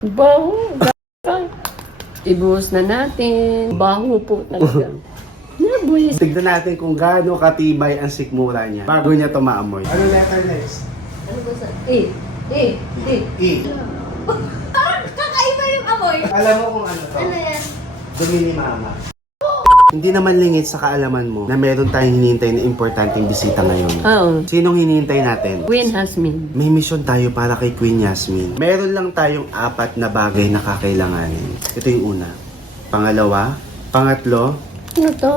Baho, gata. Ibuhos na natin. Baho po talaga. Nabuhis. Tignan natin kung gaano katibay ang sikmura niya bago niya ito maamoy. Ano letter next? Ano ba sa... E. E. Kakaiba yung amoy. Alam mo kung ano to? Ano yan? Dumi ni mama. Hindi naman lingit sa kaalaman mo na meron tayong hinihintay na importanteng bisita ngayon. Oo. Sinong hinihintay natin? Queen Hasmin. May misyon tayo para kay Queen Yasmin. Meron lang tayong 4 na bagay na kakailanganin. Ito yung una. Pangalawa. Pangatlo. Ano to?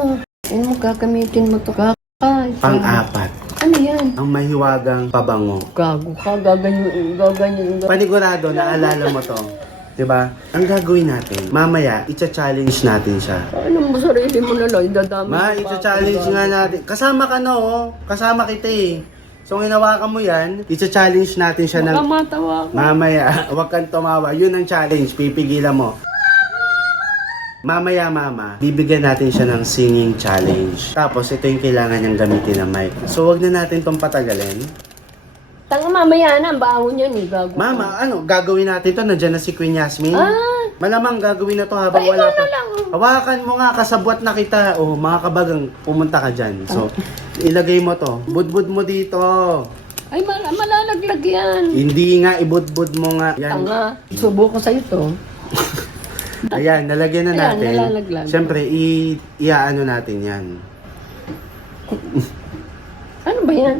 Ano mo gagamitin mo to? Kakay. Pang-4. Ano yan? Ang mahiwagang pabango. Gago ka. Gaganyan. Panigurado, naalala mo to. Diba? Ang gagawin natin, mamaya, icha-challenge natin siya. Ano mo sarili mo na lang? Dadami. Ma, icha-challenge nga natin. Kasama ka no, oh. Kasama kita eh. So, hinawakan mo yan, icha-challenge natin siya ng... Baka matawa ko. Mamaya, huwag kang tumawa. Yun ang challenge, pipigilan mo. Mamaya, mama, bibigyan natin siya ng singing challenge. Tapos, ito yung kailangan niyang gamitin na mic. So, wag na natin tong patagalin. Tanga mamaya na. Ang baho niya ni Gago. Mama, ano, gagawin natin to. Nandiyan na si Queen Yasmin. Ah. Malamang gagawin na to habang Ay, wala ikaw pa. na lang. Hawakan mo nga, kasabwat na kita. Oh, mga kabagang, pumunta ka dyan. So, ilagay mo to. Budbud mo dito. Ay, malalaglag yan. Hindi nga, ibudbud mo nga. Yan. Tanga. Subo ko sa'yo to. Ayan, nalagyan na Ayan, natin. nalalaglag. Siyempre, iaano natin yan. Ano ba yan?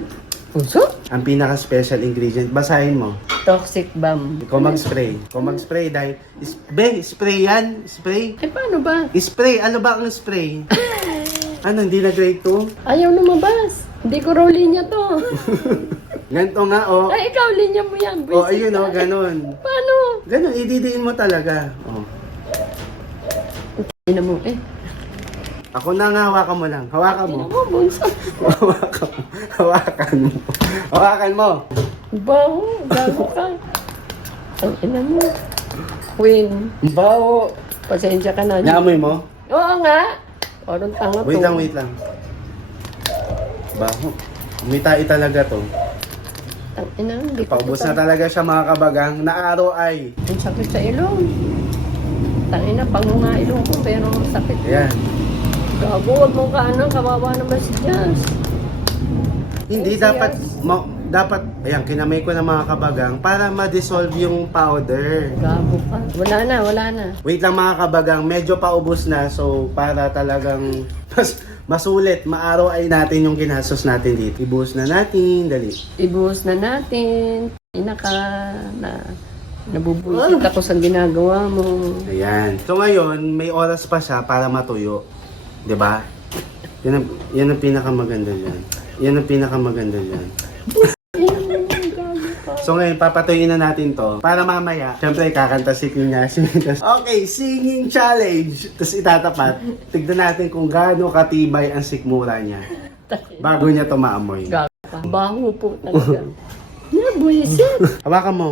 Puso? Ang pinaka-special ingredient, basahin mo. Toxic bomb. Ikaw mag-spray. Ikaw mag-spray dahil, spray yan. Spray. Ay, paano ba? Spray. Ano ba ang spray? Ano, hindi na grade 2? Ayaw lumabas. Hindi ko raw linya to. Ganito nga, oh. Ay, ikaw, linya mo yan. Oh, Visit ayun, ka. oh, ganun. Paano? Ganun, ididiin mo talaga. Oh. Ina mo, eh. Ako na nga, hawakan mo lang. Hawakan mo. Ina mo, bunso. Hawakan mo. Hawakan mo. Hawakan mo. Baho, gago ka. Ang ina mo. Queen, Bawo. pasensya ka na. Naamoy mo? Oo nga. Parang tanga to. Wait lang. Baho. Umitai talaga to. Ang ina, hindi ko Paubos to- na talaga siya mga kabagang na araw ay. Ang sakit sa ilong. Tangina, pangunga ilong ko, pero ang sakit. Ayan. Gago, huwag mong kaanang, kawawa naman si Jazz. Hindi Ay, dapat, yes. dapat, ayan, kinamay ko ng mga kabagang para ma-dissolve yung powder. Gago ka. Wala na. Wait lang mga kabagang, medyo paubos na. So, para talagang masulit, maaraw ay natin yung ginastos natin dito. Ibuhos na natin, dali. Ibuhos na natin. Nabubuisit ako sa ginagawa mo. Ayan. So ngayon, may oras pa siya para matuyo. 'Di ba? Yan ang pinakamaganda diyan. Yan ang pinakamaganda diyan. So ngayon, papatuyuin na natin to. Para mamaya, syempre kakanta si Queen Yasmin. Okay, singing challenge. Tapos itatapat. Tignan natin kung gaano katibay ang sikmura niya. Bago niya to maamoy. Gago ka. Baho po talaga. Nabuisit. Hawakan mo.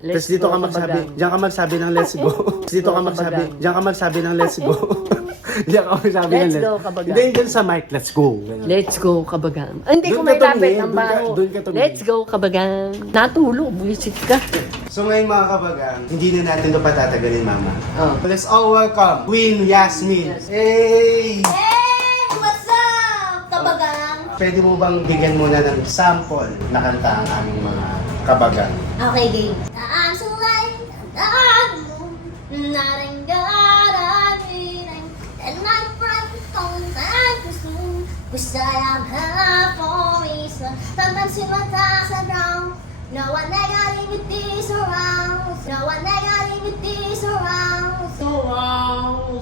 Let's Tapos dito go, ka magsabi, kabagang. diyan ka magsabi ng let's go. Tapos dito ka magsabi, kabagang. diyan ka magsabi ng let's go. Diyan ka magsabi ng Let's let's go, kabagang. Hindi, dyan sa mic, let's go. Ganun. Let's go, kabagang. Ay, hindi ko Doon ka may lapit tumingin, ang doon ka- baho. doon ka tumingin. Let's go, kabagang. Natulog, buisit ka. So ngayon mga kabagang, hindi na natin ito patatagalin, mama. Oh. Let's all welcome Queen Yasmin. Hey! Hey! What's up, kabagang? Pwede mo bang bigyan muna ng sample na kanta ang aming mga kabagang? Okay, game. Taan sa light, taan mo, naringgaran, and my friend kong gusto, gusto lang hapon isa, tantan si mata sa ground, no one negating with this around, no one negating with this around, all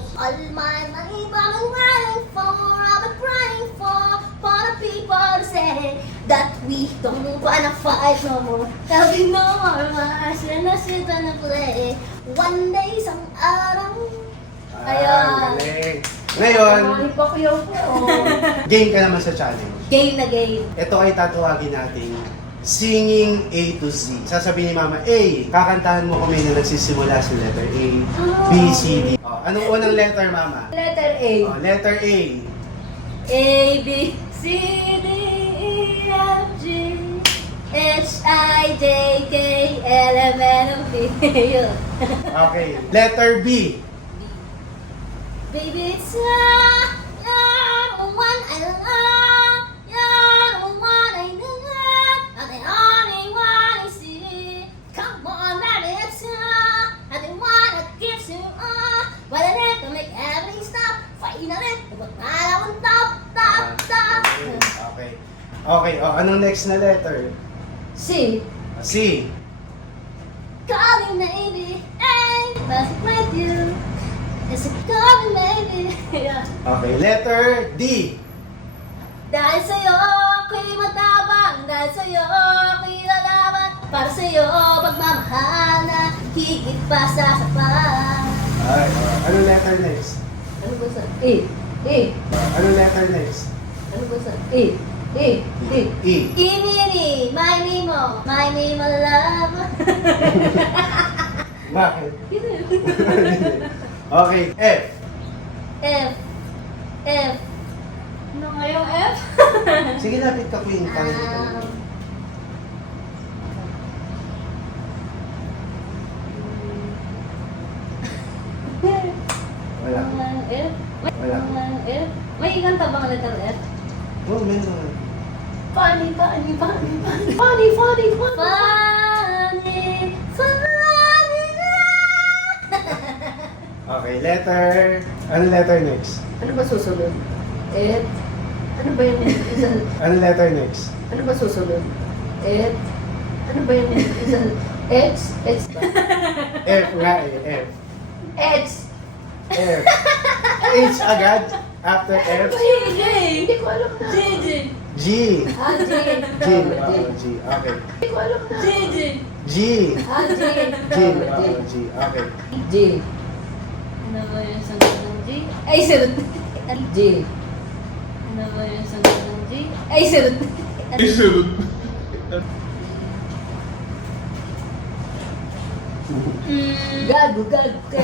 my money I've been waiting for, I've been praying for the people to say that we don't wanna fight no more. There'll no more lies and I sit and play. One day, isang araw. Ayan. Galing. Ngayon, pa ko yung game ka naman sa challenge. Game na game. Ito ay tatawagin natin singing A to Z. Sasabihin ni Mama, A, kakantahan mo kami na nagsisimula sa letter A, B, C, D. Oh, anong unang letter, Mama? Letter A. Oh, letter A. A, B, C, D, E, F, G, H-I-J-K-L-M-N-O-P. Yun. Okay. Letter B. Baby, it's you're the one I love. You're the one I need. And the only one I see. Come on, baby, it's you. I'm the one that gives you all. But I need to make everything stop. Finally, pag nalaman top. Okay. Okay, anong next na letter? C. C. Call me maybe, ain't perfect with you. It's a call me maybe. Yeah. Okay, letter D. Dahil sa'yo, ako'y matabang. Dahil sa'yo, ako'y lalaban. Para sa'yo, pagmamahal na higit pa sa sapat. Ay, anong letter next? Ano ba sa E? E. Anong letter next? Ano ba sa E? E. E. E. Imini, my name mo, my name mo love. Bakit? Okay, F. F. F. Ano nga yung F? Sige, lapit ka, Queen. Pangit ka. Wala. F? Wala. F? May ikanta bang letter F? Oh, meron. Funny, funny, funny, funny. Funny, funny, funny. Funny na. Okay, letter... Anong letter next? Ano ba susunod? F. Ano ba yung isang... Anong letter next? Ano ba susunod? F. Ano ba yung isang... X? X ba? F nga eh, F. X. F. H agad? After F? JJ. Hindi ko alam na. JJ. G. Ah, G. G. Oh, G. Okay. Hindi ko alam na. JJ. G. Ah, G. G. Oh, G. Okay. G. Ano ba yung sagot ng G? Ay, sagot. G. Ano ba yung sagot ng G? Ay, sagot. Gago, gago ka.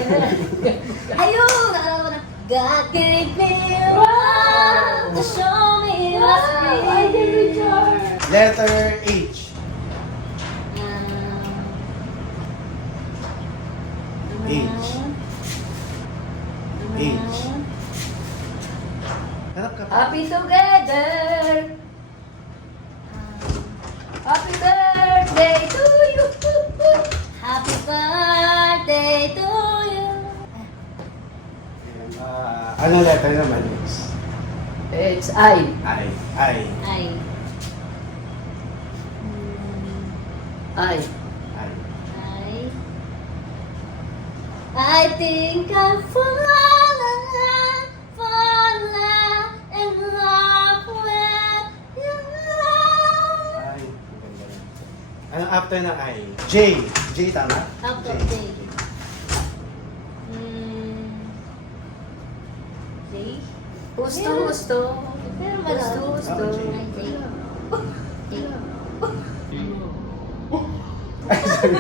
Ayun! Nakalaman ko na. God gave me love to show me what's I can real. recharge. Letter H. H. H. Harap ka pa. Happy together. Happy birthday to you. Happy birthday to you. Anong letter naman next? It's I. I. I. Ay. I. I. Ay. I think I'm falling in love with you. I. Anong after na I? J. J tama? After J. J? Gusto, gusto. Pero ba Gusto, daw? gusto. Ay, J. J. Ay, sorry.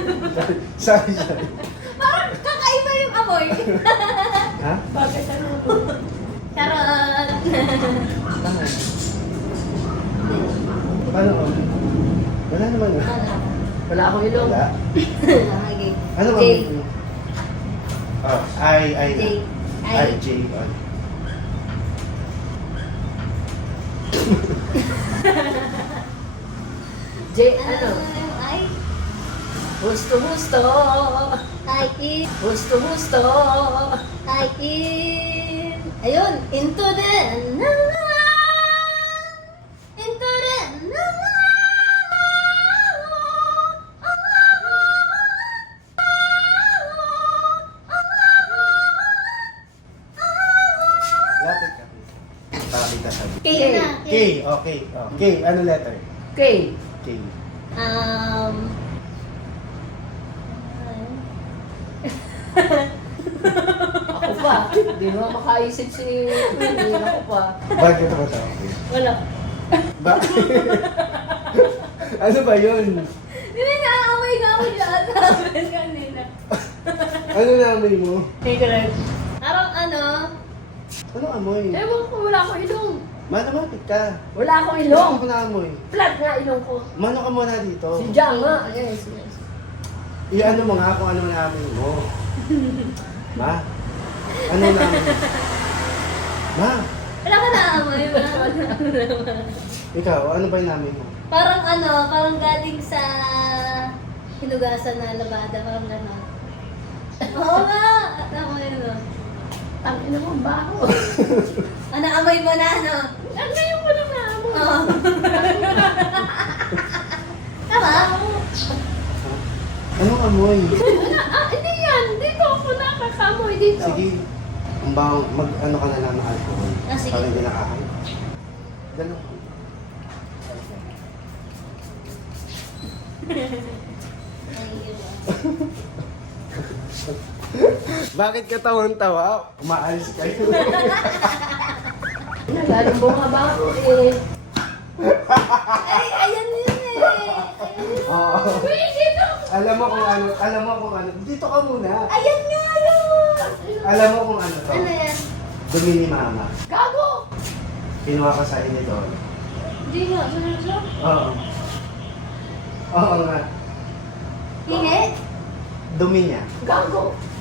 Sorry, sorry. Parang kakaiba yung amoy. Ha? Bakit ano? Charot. Bakit? Paano? Wala naman na. Wala akong ilong. Wala. Okay. Ano ba? J. Oh, I. J. I. J. Oh. J, ano? Ay. Gusto, gusto. Ay, in. Gusto, gusto. Ay, in. Ayun. Into the Into the Lapit ka. Lapit ka sabi. K na. K. Okay. Oh, K. Ano letter? K. K. Um. Ako pa. Hindi mo makaisip si Queenie. Ako pa. Bakit ito ba ito? Wala. Bakit? Ano ba yun? Hindi na naamoy ka ako dyan. Sabi kanina. Ano namin mo? Parang ano? Ano amoy? Ewan ko, wala akong ilong. Manamapit ka. Wala akong ilong. Gusto ko na mo eh. Flat nga ilong ko. Mano ka muna dito. Si Jang nga. Ayan, I-ano mo nga kung ano namin mo. Ma? Ano namin mo? Ma? Wala ka naamoy, wala ka naamoy. Ikaw, ano ba yung namin mo? Parang galing sa hinugasan na labada, parang gano'n. Oo nga, naamoy mo. Ang ina mo, baho. Naamoy mo na, ano? Ang ngayon mo lang naamoy. Oo. Tama? Anong amoy? Hindi yan. Dito ako nakakamoy dito. Sige, mag-ano ka na lang ng alcohol. Ah, sige. Para hindi nakakain. Ganun. Bakit ka tawang-tawa? Umaalis kayo. Nagaling bunga ba ako eh. Ay, ayan yun eh. Ayan yun. Oo. Uy, dito! Alam mo kung ano. Dito ka muna. Ayan nga yun. Alam mo kung ano to. Ano yan? Dumi ni mama. Gago! Kinuha ka sa inidor. Hindi nga, sunod siya. Oo. Oo nga. Hingi? Dumi niya. Gago!